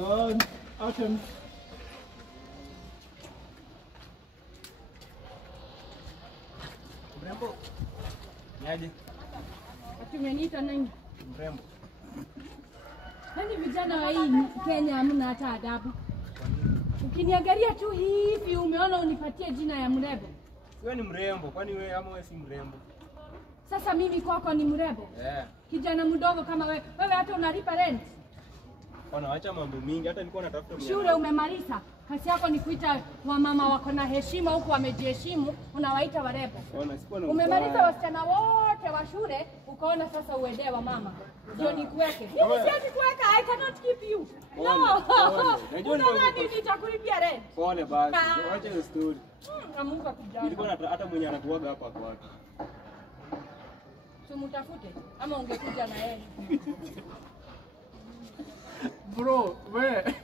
Action. Mrembo. Niaje? Tumeniita nani? Mrembo. Nani vijana wa hii Kenya hamna hata adabu. Ukiniangalia tu hivi umeona unipatie jina ya mrembo. Wewe ni mrembo, kwani wewe ama wewe si mrembo? Sasa mimi kwako ni mrembo? Kijana mdogo kama wewe. Wewe hata unalipa rent? Wanaacha mambo mingi, hata nilikuwa natafuta mrembo. Shule umemaliza. Kazi yako ni kuita wamama wako na heshima huku wamejiheshimu, unawaita warembo. Umemaliza wasichana wote wa shule, ukaona sasa uende wa mama. Ndio nikuweke. Mimi siwezi kuweka, I cannot keep you. No. Unaona nini nitakulipia rent? Pole basi. Acha hiyo story. Amuka kijana. Nilikuwa hata mwenye anakuaga hapa kwa watu. Tumtafute ama ungekuja na yeye. Bro, wewe.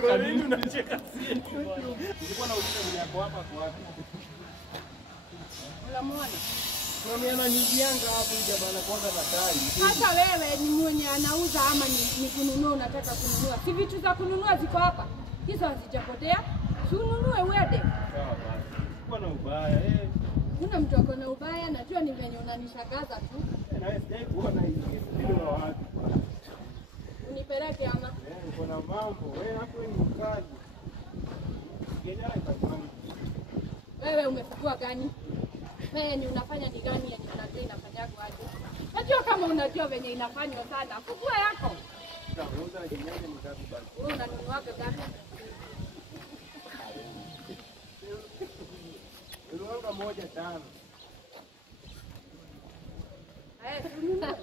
Kwa nini unacheka sisi? Nilikuwa nauliza mwenye yako hapa kwa watu. Unamwona? Mimi ananijianga hapo jabana kwanza madai. Hata wewe ni mwenye anauza ama ni kununua unataka kununua? Si vitu za kununua ziko hapa. Hizo hazijapotea. Si ununue uende. Sawa basi. Kwa na ubaya Kuna mtu ako na ubaya, najua ni venye unanishangaza tu. Na wewe sijai kuona hivi ndio watu. Unipeleke ama? Uko na mambo. Wewe hapo ni mkazi. Kijana itakwani. Wewe umefukua gani? Wewe ni unafanya ni gani yenye unajua inafanyagwa aje? Najua kama unajua venye inafanywa sana. Fukua yako. Unauza kinyaje ni gapi basi? Wewe unanunuaga gapi? Unaanga 1.5. Tununue.